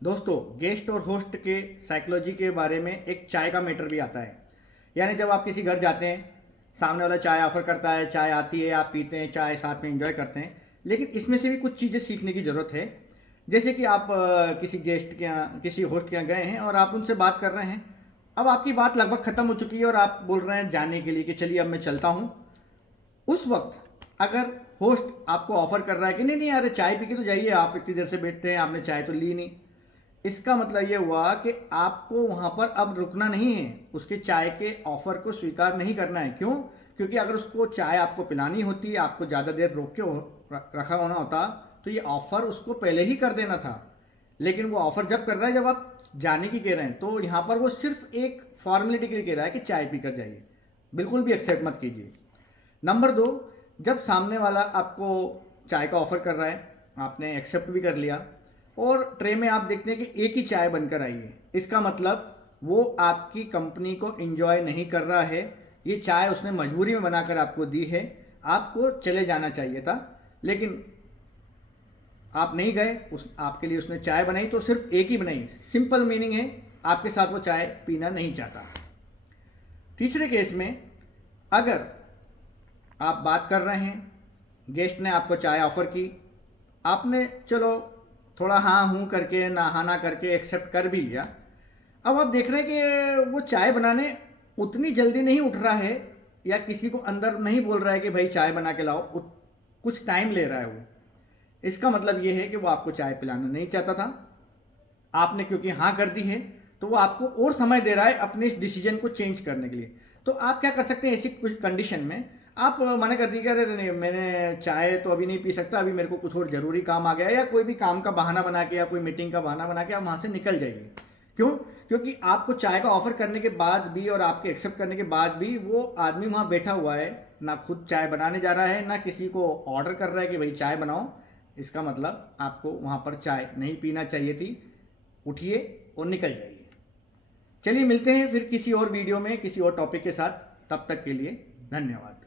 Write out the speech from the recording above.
दोस्तों, गेस्ट और होस्ट के साइकोलॉजी के बारे में एक चाय का मैटर भी आता है। यानी जब आप किसी घर जाते हैं, सामने वाला चाय ऑफर करता है, चाय आती है, आप पीते हैं, चाय साथ में एंजॉय करते हैं। लेकिन इसमें से भी कुछ चीज़ें सीखने की ज़रूरत है। जैसे कि आप किसी गेस्ट के यहाँ, किसी होस्ट के यहाँ गए हैं और आप उनसे बात कर रहे हैं। अब आपकी बात लगभग ख़त्म हो चुकी है और आप बोल रहे हैं जाने के लिए कि चलिए अब मैं चलता हूँ। उस वक्त अगर होस्ट आपको ऑफर कर रहा है कि नहीं नहीं, अरे चाय पी के तो जाइए, आप इतनी देर से बैठते हैं, आपने चाय तो ली नहीं, इसका मतलब ये हुआ कि आपको वहां पर अब रुकना नहीं है, उसके चाय के ऑफर को स्वीकार नहीं करना है। क्यों? क्योंकि अगर उसको चाय आपको पिलानी होती, आपको ज़्यादा देर रोक के रखा होना होता, तो ये ऑफर उसको पहले ही कर देना था। लेकिन वो ऑफर जब कर रहा है, जब आप जाने की कह रहे हैं, तो यहाँ पर वो सिर्फ एक फॉर्मेलिटी के लिए कह रहा है कि चाय पी कर जाइए। बिल्कुल भी एक्सेप्ट मत कीजिए। नंबर 2, जब सामने वाला आपको चाय का ऑफर कर रहा है, आपने एक्सेप्ट भी कर लिया और ट्रे में आप देखते हैं कि एक ही चाय बनकर आई है, इसका मतलब वो आपकी कंपनी को एंजॉय नहीं कर रहा है। ये चाय उसने मजबूरी में बनाकर आपको दी है, आपको चले जाना चाहिए था, लेकिन आप नहीं गए। आपके लिए उसने चाय बनाई तो सिर्फ एक ही बनाई। सिंपल मीनिंग है, आपके साथ वो चाय पीना नहीं चाहता। तीसरे केस में अगर आप बात कर रहे हैं, गेस्ट ने आपको चाय ऑफर की, आपने चलो थोड़ा हाँ हूँ करके, ना करके एक्सेप्ट कर भी लिया। अब आप देख रहे हैं कि वो चाय बनाने उतनी जल्दी नहीं उठ रहा है, या किसी को अंदर नहीं बोल रहा है कि भाई चाय बना के लाओ, कुछ टाइम ले रहा है वो। इसका मतलब ये है कि वो आपको चाय पिलाना नहीं चाहता था। आपने क्योंकि हाँ कर दी है, तो वो आपको और समय दे रहा है अपने इस डिसीजन को चेंज करने के लिए। तो आप क्या कर सकते हैं, ऐसी कुछ कंडीशन में आप मना कर दीजिए, अरे नहीं मैंने चाय तो अभी नहीं पी सकता, अभी मेरे को कुछ और ज़रूरी काम आ गया, या कोई भी काम का बहाना बना के, या कोई मीटिंग का बहाना बना के आप वहाँ से निकल जाइए। क्यों? क्योंकि आपको चाय का ऑफर करने के बाद भी और आपके एक्सेप्ट करने के बाद भी वो आदमी वहाँ बैठा हुआ है, ना खुद चाय बनाने जा रहा है, ना किसी को ऑर्डर कर रहा है कि भाई चाय बनाओ। इसका मतलब आपको वहाँ पर चाय नहीं पीना चाहिए थी। उठिए और निकल जाइए। चलिए मिलते हैं फिर किसी और वीडियो में, किसी और टॉपिक के साथ। तब तक के लिए धन्यवाद।